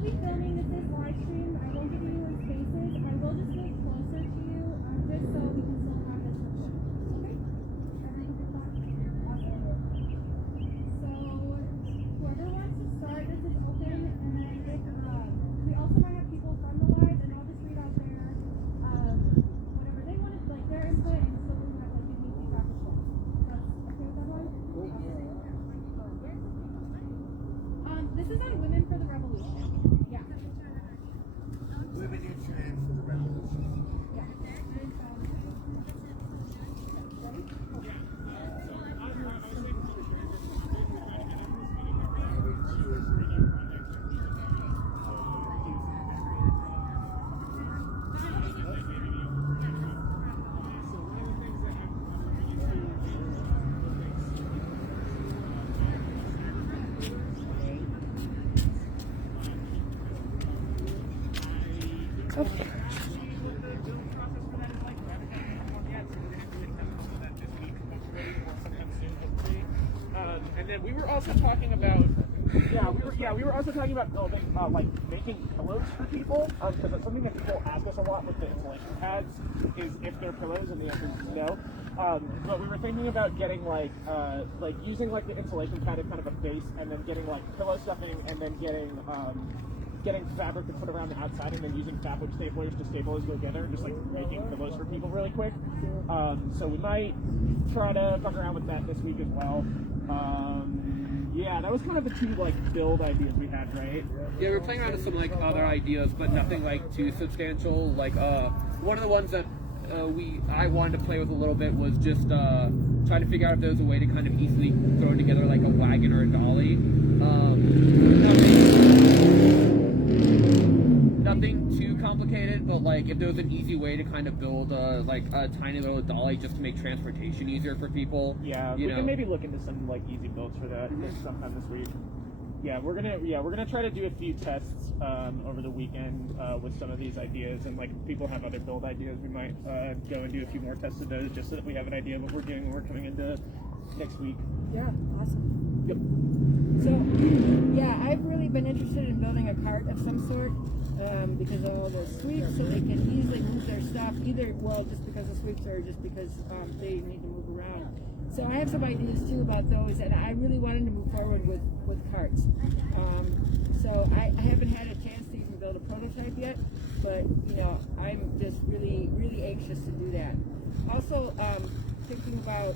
will be filming this live stream. I won't give you any spaces. I will just move closer to you, just so we can still have this recording. Okay? Awesome. So whoever wants to start, this is open, and then we also might have people from the live, and I'll just read out their whatever they wanted, like their input, and so we have like give me feedback as well. That's okay with everyone? This is on Women for the Revolution. Yeah. Women in Trans for the Revolution. Yeah. Okay. And then we were also talking about, we were also talking about building, like making pillows for people, because it's something that people ask us a lot with the insulation pads, is if they're pillows, and the answer is no. But we were thinking about getting like using like the insulation pad as kind of a base, and then getting like pillow stuffing, and then getting fabric to put around the outside, and then using fabric staplers to staple those together, and just like making pillows for people really quick. So we might try to fuck around with that this week as well. Yeah, that was kind of the two like build ideas we had, right? Yeah, we were playing around with some like other ideas, but nothing like too substantial. Like one of the ones that I wanted to play with a little bit was just trying to figure out if there was a way to kind of easily throw together like a wagon or a dolly. Nothing too complicated, but like if there was an easy way to kind of build like a tiny little dolly just to make transportation easier for people. Yeah, we can maybe look into some like easy builds for that sometime this week. Yeah, we're gonna try to do a few tests over the weekend with some of these ideas, and like if people have other build ideas, we might go and do a few more tests of those just so that we have an idea of what we're doing when we're coming into next week. Yeah, awesome. Yep. So, yeah, I've really been interested in building a cart of some sort because of all the sweeps, so they can easily move their stuff, either, well, just because of sweeps or just because they need to move around. So I have some ideas too about those, and I really wanted to move forward with carts. So I haven't had a chance to even build a prototype yet, but you know, I'm just really anxious to do that. Also, thinking about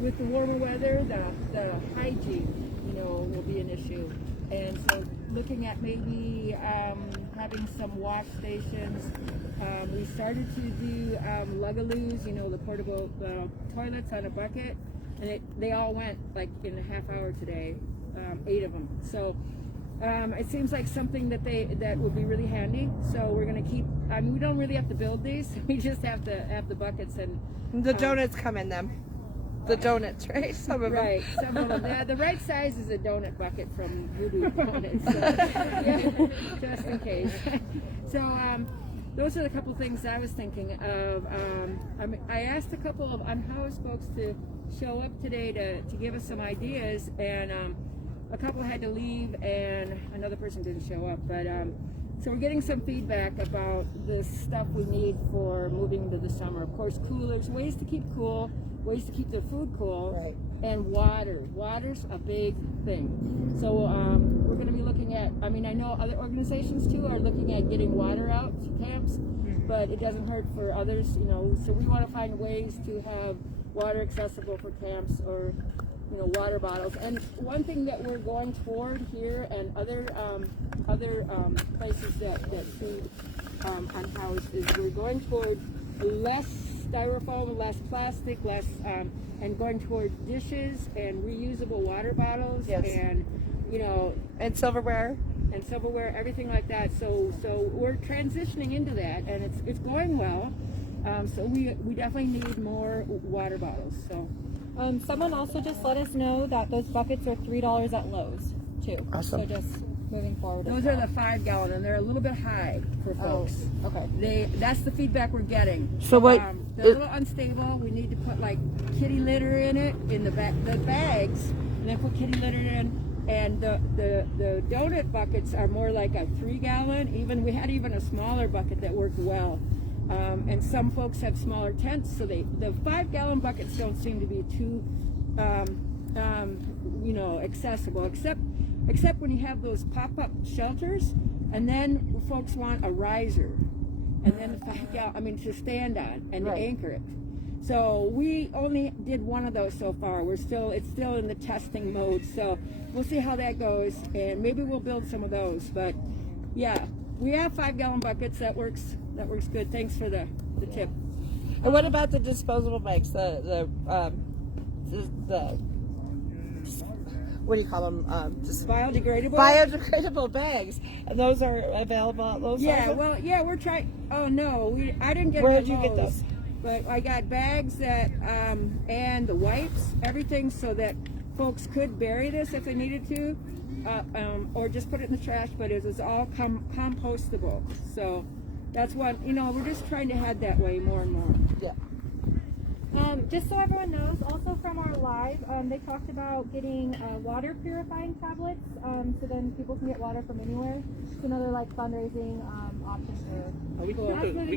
with the warmer weather, the hygiene, you know, will be an issue, and so looking at maybe having some wash stations. We started to do lugaloos, you know, the portable toilets on a bucket, and they all went like in a half hour today, 8 of them. So it seems like something that would be really handy. So we're gonna keep. I mean, we don't really have to build these. We just have to have the buckets and the donuts come in them. The donuts, right? Some of them. Right, some of them. The right size is a donut bucket from Voodoo Donuts. So, yeah, just in case. So those are the couple things I was thinking of. I asked a couple of unhoused folks to show up today to give us some ideas, and a couple had to leave, and another person didn't show up. But so we're getting some feedback about the stuff we need for moving into the summer. Of course, coolers, ways to keep cool, ways to keep the food cool, right, and water. Water's a big thing. So we're going to be looking at, I mean, I know other organizations too are looking at getting water out to camps, but it doesn't hurt for others, you know, so we want to find ways to have water accessible for camps, or, you know, water bottles. And one thing that we're going toward here and other places that feed unhoused is we're going toward less styrofoam, less plastic, and going toward dishes and reusable water bottles. Yes. And, you know, And silverware. everything like that. So we're transitioning into that, and it's going well. So we definitely need more water bottles. So Someone also just let us know that those buckets are $3 at Lowe's too. Awesome. So just moving forward. those are the 5 gallon, and they're a little bit high for folks. Okay. That's the feedback we're getting. So what? They're a little unstable. We need to put like kitty litter in it, in the bags, and then put kitty litter in, And the donut buckets are more like a 3-gallon. We had even a smaller bucket that worked well. And some folks have smaller tents, so the 5-gallon buckets don't seem to be too, accessible. Except when you have those pop-up shelters, and then folks want a riser, and then the 5-gallon, to stand on and to anchor it. So we only did one of those so far. It's still in the testing mode. So we'll see how that goes, and maybe we'll build some of those. But yeah, we have 5-gallon buckets. That works good. Thanks for the tip. And what about the disposable bags? The what do you call them? Just biodegradable bags. And those are available at Lowe's? Yeah, also? we're trying. Oh no, I didn't get. Where did you get those? But I got bags that and the wipes, everything, so that folks could bury this if they needed to, or just put it in the trash. But it was all compostable. So that's what we're just trying to head that way more and more. Yeah. Just so everyone knows, also from our live, they talked about getting water purifying tablets, so then people can get water from anywhere. It's another fundraising option for. We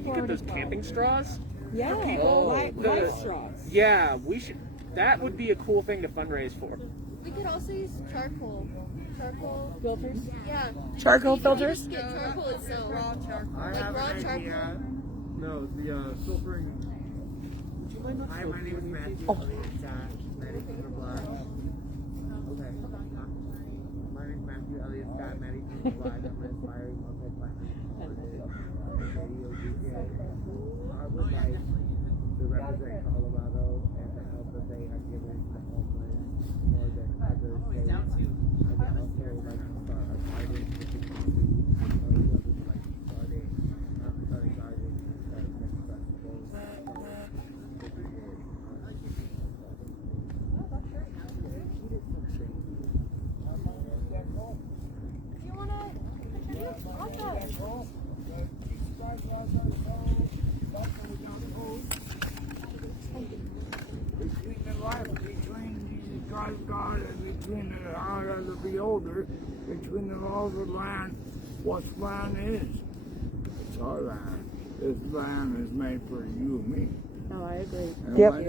can get those camping straws. Yeah, For people. life straws. Yeah, we should. That would be a cool thing to fundraise for. We could also use charcoal Filters. Yeah. Charcoal You filters? just get charcoal itself. Raw charcoal. I have an idea. No, the filtering. Hi, my name is Matthew. Medic from the Blood. Okay. My name is Matthew Elliott Scott, Medic from the Blood. I'm an aspiring multi-platinum radio DJ. I would like to represent Colorado and the help that they have given the homeless more than other states. I would also like to start a garden with the community. I would like to start a garden and start next festivals. You wanna contribute? Awesome. Between the life, between Jesus Christ God, and between the heart of the beholder, between the laws of land, what land is. It's our land. This land is made for you and me. Oh, I agree. And Yep. when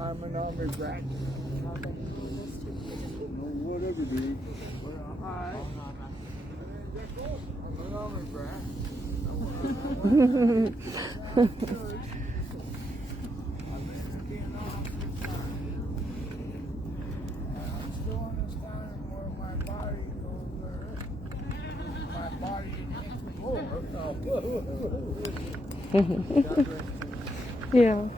I'm an army brat, whatever it is, but I'm an army brat. Yeah.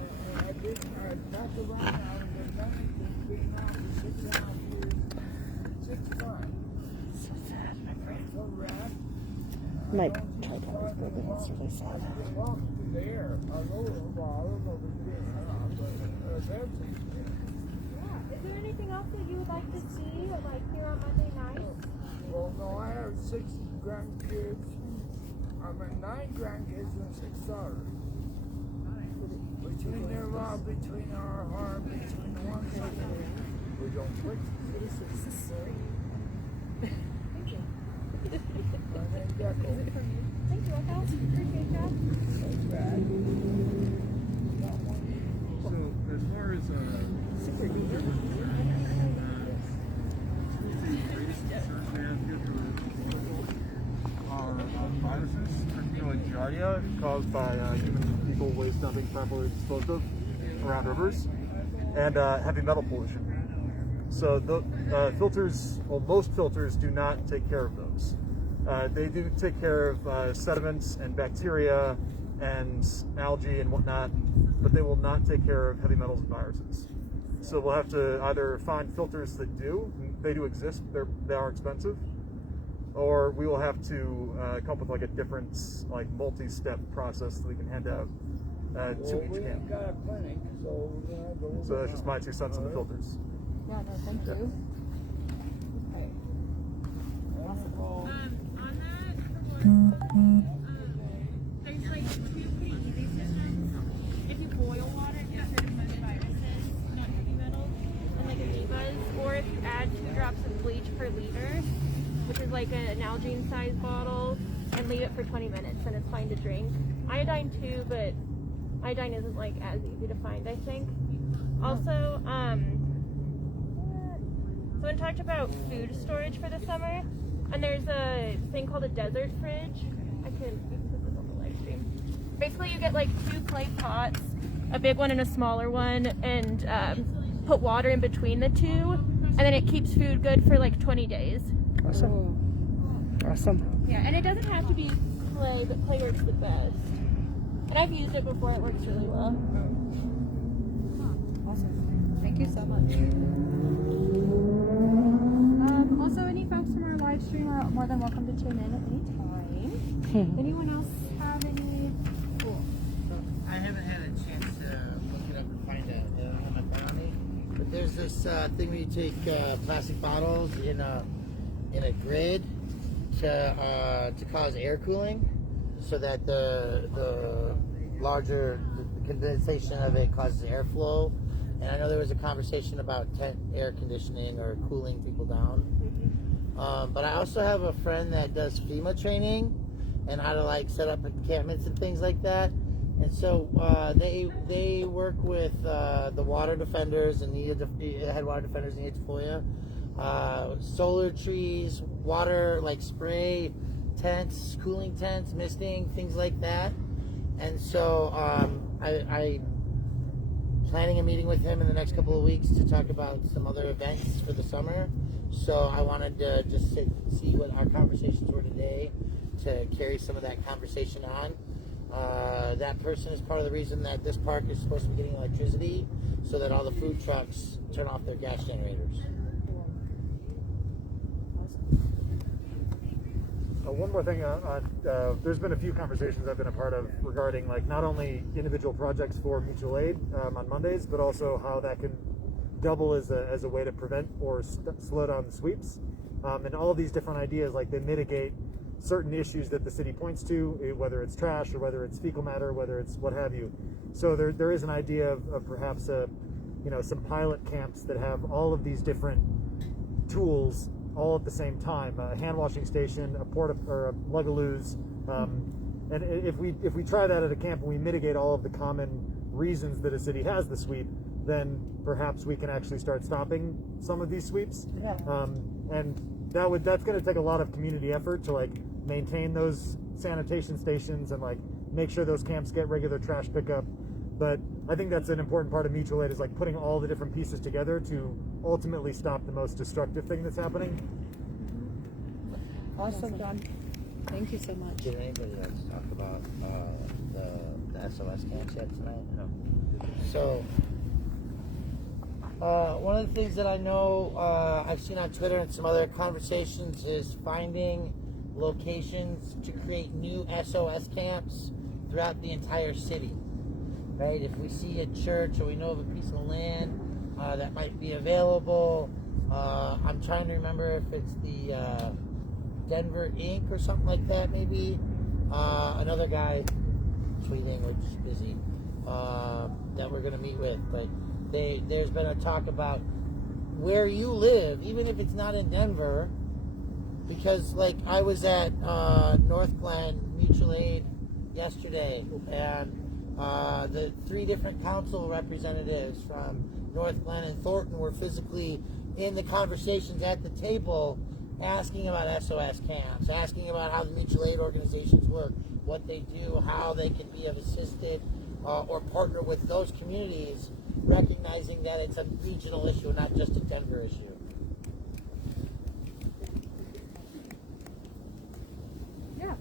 My tripod is broken. It's really sad. Is there anything else that you would like to see, here on Monday night? Well, no, I have 6 grandkids. I mean, 9 grandkids and 6 daughters. Between their love, between our heart, between the one another, we don't quit. Thank you, Echo. Appreciate that. So as far as the greatest concern they have here are viruses, particularly Giardia, caused by human people waste dumping properly disposed of around rivers, and heavy metal pollution. So the filters, well, most filters do not take care of those. They do take care of sediments and bacteria and algae and whatnot, but they will not take care of heavy metals and viruses. So we'll have to either find filters that do. They do exist. They are expensive. Or we will have to come up with a different multi-step process that we can hand out to each camp. So that's just my 2 cents on the filters. Yeah, no, thank you. On that, there's 2 pretty easy systems. If you boil water, it gets rid of most viruses, not heavy metals, and amoebas, or if you add 2 drops of bleach per liter, which is like an Nalgene size bottle, and leave it for 20 minutes, and it's fine to drink. Iodine too, but iodine isn't like as easy to find, I think. Also, someone talked about food storage for the summer, and there's a thing called a desert fridge. You can put this on the live stream. Basically, you get like 2 clay pots, a big one and a smaller one, and put water in between the 2, and then it keeps food good for like 20 days. Awesome. Yeah, and it doesn't have to be clay, but clay works the best. And I've used it before, it works really well. Awesome. Thank you so much. Also, any folks from our live stream are more than welcome to tune in at any time. Anyone else have any? Cool. I haven't had a chance to look it up and find it. I don't have my phone on me. But there's this thing where you take plastic bottles in a grid to cause air cooling, so that the larger condensation of it causes airflow. And I know there was a conversation about tent air conditioning or cooling people down. But I also have a friend that does FEMA training and how to like set up encampments and things like that. And so they work with the water defenders and head water defenders in Itafoya, solar trees, water like spray tents, cooling tents, misting, things like that. And so I planning a meeting with him in the next couple of weeks to talk about some other events for the summer. So I wanted to just see what our conversations were today to carry some of that conversation on. That person is part of the reason that this park is supposed to be getting electricity, so that all the food trucks turn off their gas generators. One more thing, there's been a few conversations I've been a part of regarding like not only individual projects for mutual aid on Mondays, but also how that can double as a way to prevent or slow down the sweeps. And all of these different ideas, like they mitigate certain issues that the city points to, whether it's trash or whether it's fecal matter, whether it's what have you. So there is an idea of perhaps some pilot camps that have all of these different tools all at the same time, a hand washing station, a lug-a-loos, and if we try that at a camp and we mitigate all of the common reasons that a city has the sweep, then perhaps we can actually start stopping some of these sweeps. Yeah. And that's going to take a lot of community effort to like maintain those sanitation stations and like make sure those camps get regular trash pickup. But I think that's an important part of mutual aid, is like putting all the different pieces together to ultimately stop the most destructive thing that's happening. Awesome, John. Thank you so much. Did anybody else talk about the SOS camps yet tonight? No. So one of the things that I know I've seen on Twitter and some other conversations is finding locations to create new SOS camps throughout the entire city. Right? If we see a church or we know of a piece of land that might be available, I'm trying to remember if it's the Denver Inc. or something like that, maybe. Another guy tweeting, which is busy, that we're going to meet with. But there's been a talk about where you live, even if it's not in Denver, because like I was at North Glen Mutual Aid yesterday, and the 3 different council representatives from North Glen and Thornton were physically in the conversations at the table, asking about SOS camps, asking about how the mutual aid organizations work, what they do, how they can be of assisted or partner with those communities, recognizing that it's a regional issue, not just a Denver issue. Yeah.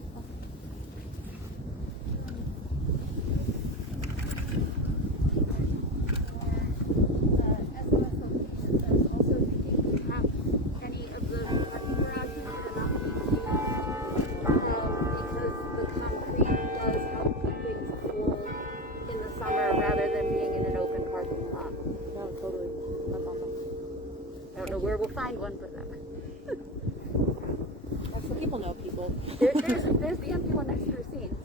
Where we'll find one for them. so people know people. There's the empty one next to Racine.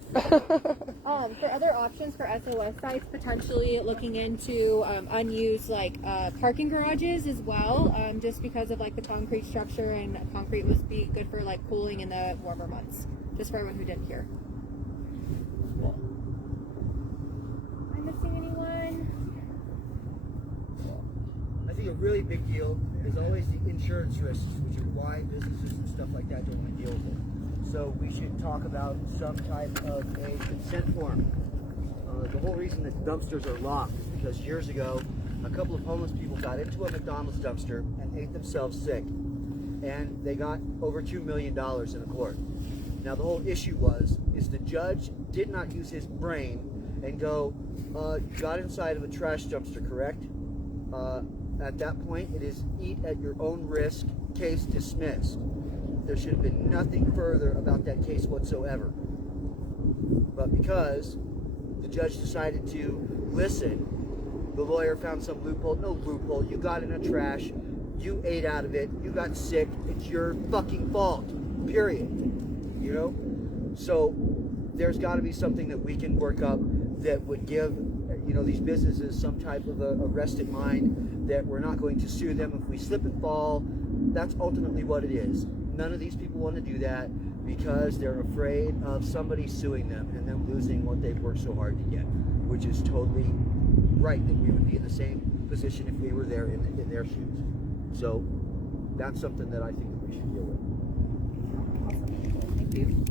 For other options for SOS sites, potentially looking into unused parking garages as well, just because of like the concrete structure, and concrete must be good for like cooling in the warmer months. Just for everyone who didn't hear. Cool. Am I missing anyone? I think a really big deal is always the insurance risks, which are why businesses and stuff like that don't want to deal with it. So we should talk about some type of a consent form. The whole reason that dumpsters are locked is because years ago, a couple of homeless people got into a McDonald's dumpster and ate themselves sick. And they got over $2 million in a court. Now the whole issue is the judge did not use his brain and go, you got inside of a trash dumpster, correct? At that point, it is eat at your own risk, case dismissed. There should have been nothing further about that case whatsoever. But because the judge decided to listen, the lawyer found some loophole. No loophole, you got in a trash, you ate out of it, you got sick, it's your fucking fault, period. You know? So there's got to be something that we can work up that would give, these businesses some type of a rested mind that we're not going to sue them if we slip and fall. That's ultimately what it is. None of these people want to do that because they're afraid of somebody suing them and them losing what they've worked so hard to get, which is totally right, that we would be in the same position if we were there in their shoes. So that's something that I think that we should deal with. Thank you.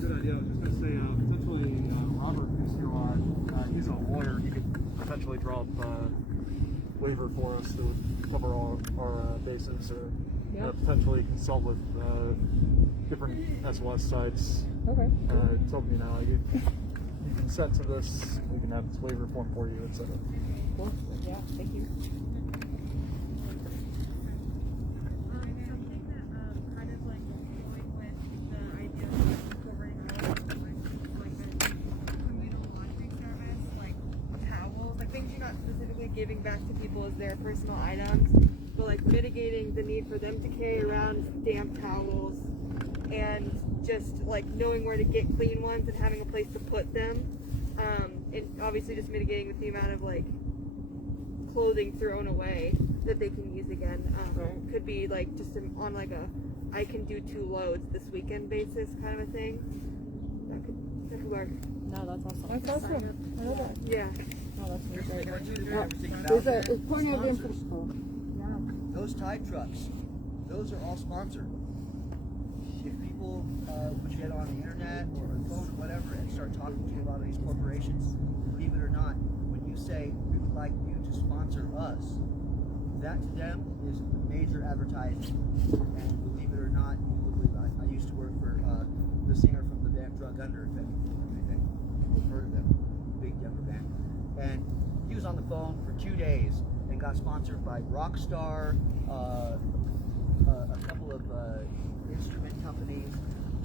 Good idea. I was just going to say, potentially Robert is here on. He's a lawyer. He could potentially draw up a waiver for us that would cover all our bases, or potentially consult with different SOS sites. Okay. Told me now, you consent to this, we can have this waiver form for you, etc. Cool. Yeah, thank you. Giving back to people as their personal items, but like mitigating the need for them to carry around damp towels, and just like knowing where to get clean ones and having a place to put them, and obviously just mitigating with the amount of like clothing thrown away that they can use again. Could be like just on like a I can do 2 loads this weekend basis kind of a thing. That could work. No, that's awesome. That's awesome. I love that. Yeah. Oh, that's really great. There's plenty of info. Those Tide trucks, those are all sponsored. If people would get on the internet or a phone or whatever and start talking to you about these corporations, believe it or not, when you say we would like you to sponsor us, that to them is major advertising. And believe it or not, I used to work for the singer from the band Drug Under, if people have heard of them, big Denver band. And he was on the phone for 2 days and got sponsored by Rockstar, a couple of instrument companies,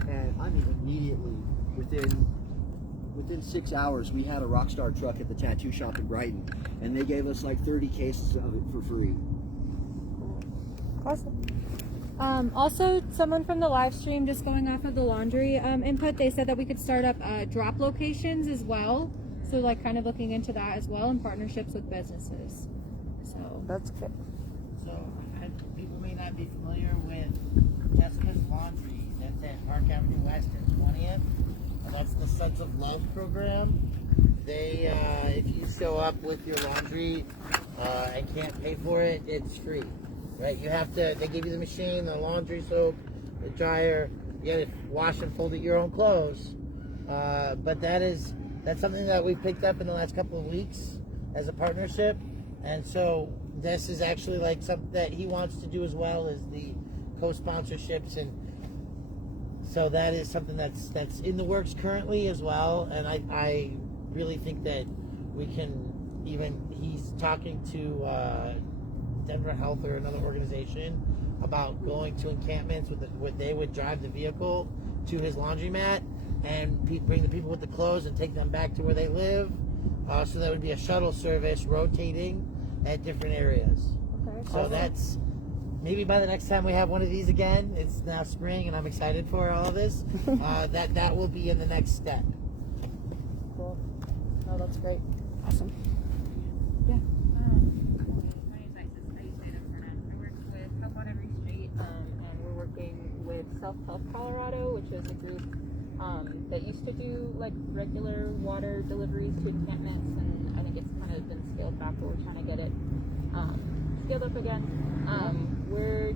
and I mean immediately within 6 hours we had a Rockstar truck at the tattoo shop in Brighton, and they gave us like 30 cases of it for free. Awesome. Also, someone from the live stream, just going off of the laundry input, they said that we could start up drop locations as well. So like kind of looking into that as well, in partnerships with businesses. So that's good. So people may not be familiar with Jessica's Laundry. That's at Park Avenue West and 20th. That's the Sons of Love program. They, if you show up with your laundry and can't pay for it, it's free. Right? You have to. They give you the machine, the laundry soap, the dryer. You got to wash and fold it your own clothes. But that's something that we picked up in the last couple of weeks as a partnership, and so this is actually like something that he wants to do as well as the co-sponsorships, and so that is something that's in the works currently as well. And I really think that we can he's talking to Denver Health or another organization about going to encampments where they would drive the vehicle to his laundromat and bring the people with the clothes and take them back to where they live. So that would be a shuttle service rotating at different areas. okay. So maybe by the next time we have one of these again, it's now spring and I'm excited for all of this, that will be in the next step. Cool. Oh, that's great. Awesome. Yeah. My name's Isis. I use Native pronouns. I work with Help on Every Street, and we're working with Self-Help Colorado, which is a group that used to do like regular water deliveries to encampments, and I think it's kind of been scaled back, but we're trying to get it scaled up again. We're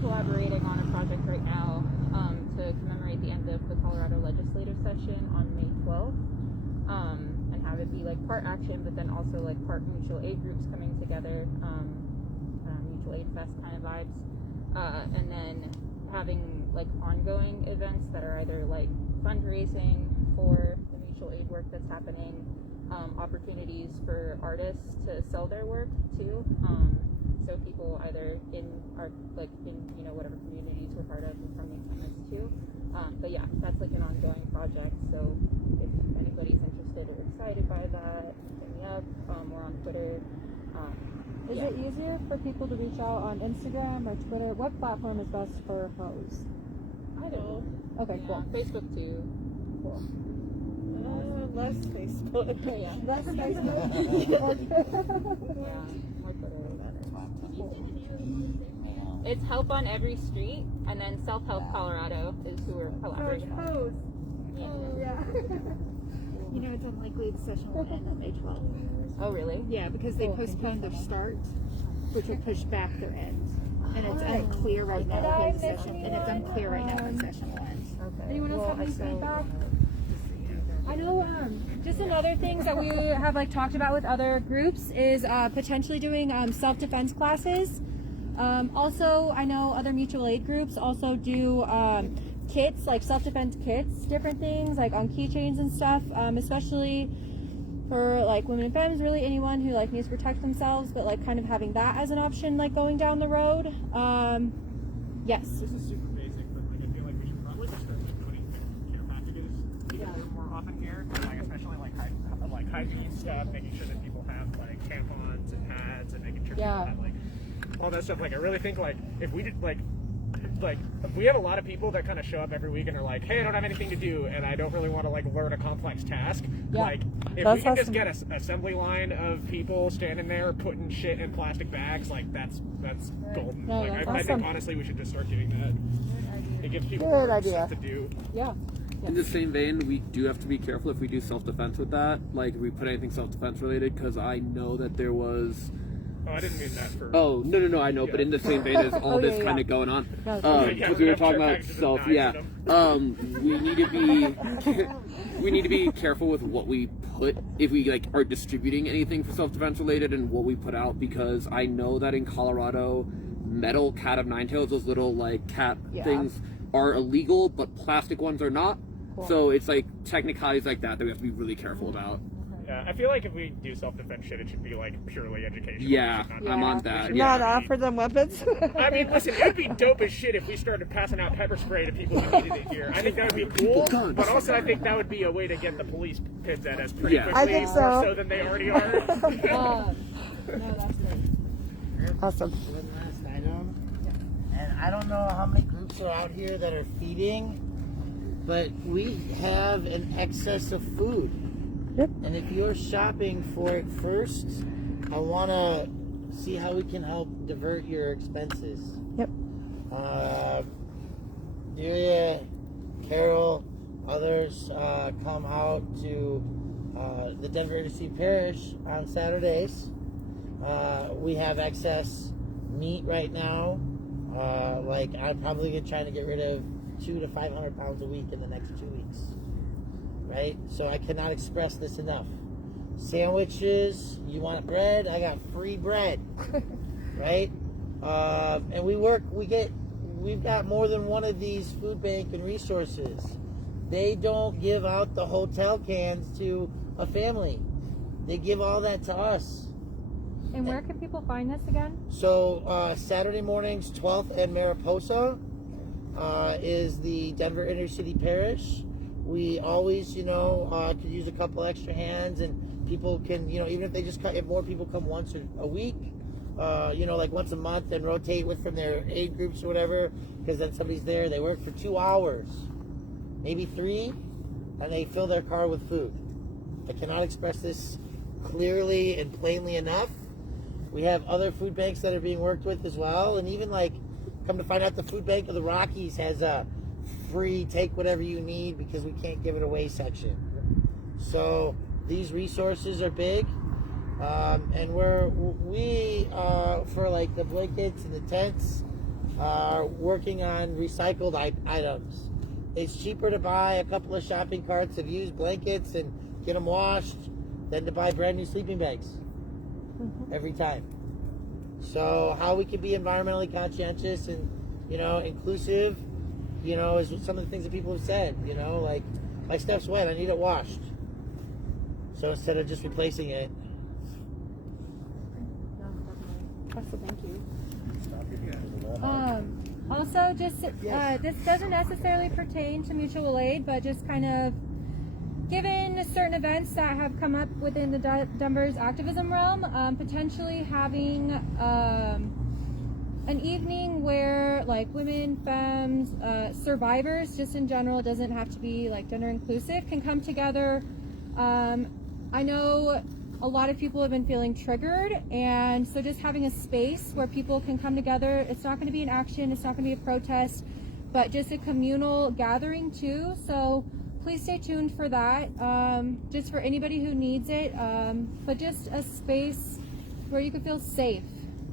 collaborating on a project right now to commemorate the end of the Colorado legislative session on May 12th. And have it be like part action, but then also like part mutual aid groups coming together, mutual aid fest kind of vibes, and then having like ongoing events that are either like fundraising for the mutual aid work that's happening, opportunities for artists to sell their work too. So people either in our whatever communities we're part of and from the encampments too. But yeah, that's like an ongoing project. So if anybody's interested or excited by that, hit me up. We're on Twitter. Is it easier for people to reach out on Instagram or Twitter? What platform is best for hosts? I don't know. Okay, Yeah, cool. Facebook too. Cool. Less Facebook. Yeah. That's Facebook. Yeah, more Twitter. It's Help on Every Street, and then Self-Help Colorado is who we're collaborating with. Post. Yeah. Yeah. You know, it's unlikely the session will end on May 12th. Oh, really? Yeah, because they postponed their start, which will push back their end. And it's unclear right now when the session, and it's unclear right now when session will end. Okay. Anyone else have any I saw- feedback? I know, just another things that we have like talked about with other groups is potentially doing self-defense classes. Also, I know other mutual aid groups also do kits, like self-defense kits, different things like on keychains and stuff, especially for like women and femmes, really anyone who like needs to protect themselves, but like kind of having that as an option like going down the road. Yes. This is super basic, but like I feel like we should probably just start like putting care packages together more often here, like especially like hygiene stuff, making sure that people have like tampons and pads, and making sure people have like all that stuff. Like I really think like if we did like we have a lot of people that kind of show up every week and are like, hey, I don't have anything to do and I don't really want to like learn a complex task. Like if we can just get an assembly line of people standing there putting shit in plastic bags, like that's golden. No, like I think honestly we should just start doing that. It gives people stuff to do. Yeah. In the same vein, we do have to be careful if we do self-defense with that. Like, if we put anything self-defense related, because I know that there was... Oh, I didn't mean that for... Oh, no, I know, but in the same vein as all this kind of going on. Because we were talking about self, we need to be careful with what we put, if we, like, are distributing anything for self-defense related and what we put out, because I know that in Colorado, metal cat of nine tails, those little, like, cat things are illegal, but plastic ones are not. Cool. So it's like technicalities like that we have to be really careful about. Yeah, I feel like if we do self-defense shit, it should be like purely educational. Yeah, I'm on that. Not offer them weapons. I mean, listen, it would be dope as shit if we started passing out pepper spray to people who needed it here. I think that would be cool, but also I think that would be a way to get the police pins at us pretty quickly, I think so. more so than they already are. No, that's great. Awesome. One last item. And I don't know how many groups are out here that are feeding, but we have an excess of food. Yep. And if you're shopping for it first, I want to see how we can help divert your expenses. Yep. Delia, Carol, others come out to the Denver Inner City Parish on Saturdays. We have excess meat right now. Like I'm probably trying to get rid of 200 to 500 pounds a week in the next 2 weeks. Right? So I cannot express this enough. Sandwiches, you want bread? I got free bread. Right? And we've got more than one of these food bank and resources. They don't give out the hotel cans to a family. They give all that to us. And where can people find this again? So Saturday mornings, 12th and Mariposa is the Denver Inner City Parish. We always, could use a couple extra hands, and people can, even if they if more people come once a week, like once a month and rotate with from their aid groups or whatever, because then somebody's there. They work for 2 hours, maybe 3, and they fill their car with food. I cannot express this clearly and plainly enough. We have other food banks that are being worked with as well, and even like, come to find out, the food bank of the Rockies has a free take whatever you need because we can't give it away section. So these resources are big, and we for like the blankets and the tents are working on recycled items. It's cheaper to buy a couple of shopping carts of used blankets and get them washed than to buy brand new sleeping bags every time. So how we can be environmentally conscientious and, inclusive, is some of the things that people have said, like my stuff's wet, I need it washed. So instead of just replacing it. Also, thank you. Also, just this doesn't necessarily pertain to mutual aid, but just kind of given certain events that have come up within the Denver's activism realm, potentially having an evening where like women, femmes, survivors, just in general, it doesn't have to be like gender inclusive, can come together. I know a lot of people have been feeling triggered, and so just having a space where people can come together. It's not going to be an action, it's not going to be a protest, but just a communal gathering too. So please stay tuned for that, just for anybody who needs it, but just a space where you can feel safe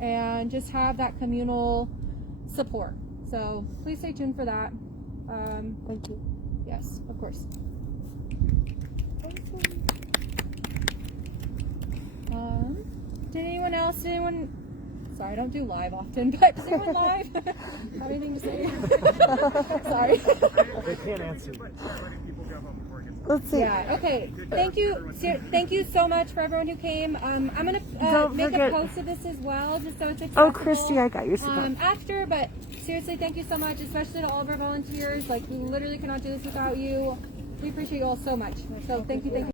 and just have that communal support. So please stay tuned for that. Thank you. Yes, of course. Did anyone else, sorry, I don't do live often, but does anyone live have anything to say? Sorry. They can't answer. Let's see. Yeah, okay. Thank you so much for everyone who came. I'm going to make a post of this as well, just so it's accessible. Oh, Christy, I got your support. After, but seriously, thank you so much, especially to all of our volunteers. Like, we literally cannot do this without you. We appreciate you all so much. So thank you.